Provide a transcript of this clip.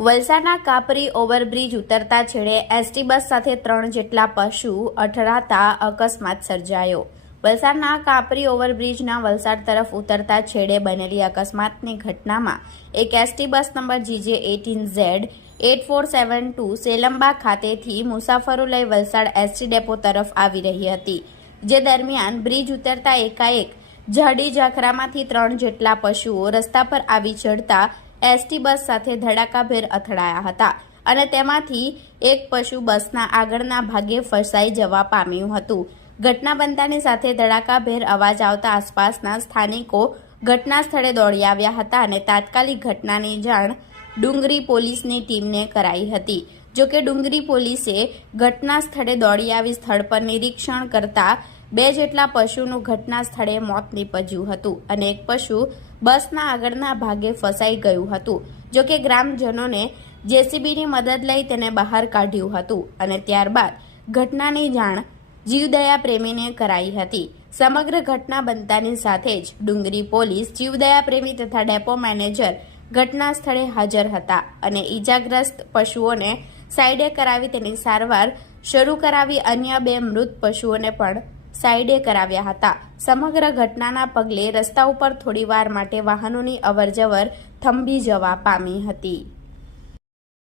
વલસાડના કાપરી ઓવરબ્રિજ ઉતરતા છેડે એસટી બસ સાથે 3 જેટલા પશુ અથડાતા અકસ્માત સર્જાયો। વલસાડના કાપરી ઓવરબ્રિજના વલસાડ તરફ ઉતરતા છેડે બનેલી અકસ્માતની ઘટનામાં એક ST bus number GJ18Z8472 Selamba ખાતેથી મુસાફરો લઈ વલસાડ એસટી ડેપો તરફ આવી રહી હતી, જે દરમિયાન બ્રિજ ઉતરતા એકાએક ઝાડી ઝાખરામાંથી 3 જેટલા પશુઓ રસ્તા પર આવી ચડતા એસટી બસ સાથે ધડાકાભેર અથડાયા હતા અને તેમાંથી એક પશુ બસના આગળના ભાગે ફસાઈ જવા પામ્યું હતું। ઘટના બનતાની સાથે ધડાકાભેર અવાજ આવતા આસપાસના સ્થાનિકો ઘટના સ્થળે દોડી આવ્યા હતા અને તાત્કાલિક ઘટનાની જાણ ડુંગરી પોલીસની ટીમને કરાઈ હતી। જોકે ડુંગરી પોલીસે ઘટના સ્થળે દોડી આવી સ્થળ પર નિરીક્ષણ કરતા 2 જેટલા પશુનું ઘટના સ્થળે મોત નીપજ્યું હતું અને એક પશુ બસના આગળના ભાગે ફસાઈ ગયું હતું। જોકે ગ્રામજનોને જેસીબીની મદદ લઈ તેને બહાર કાઢ્યું હતું અને ત્યારબાદ ઘટનાની જાણ જીવદયા પ્રેમીને કરાઈ હતી। સમગ્ર ઘટના બનતાની સાથે જ ડુંગરી પોલીસ, જીવદયા પ્રેમી તથા ડેપો મેનેજર ઘટના સ્થળે હાજર હતા અને ઈજાગ્રસ્ત પશુઓને સાઈડે કરાવી તેની સારવાર શરૂ કરાવી અન્ય 2 મૃત પશુઓને પણ સાઈડે કરાવ્યા હતા। સમગ્ર ઘટનાના પગલે રસ્તા ઉપર થોડીવાર માટે વાહનોની અવરજવર થંભી જવા પામી હતી।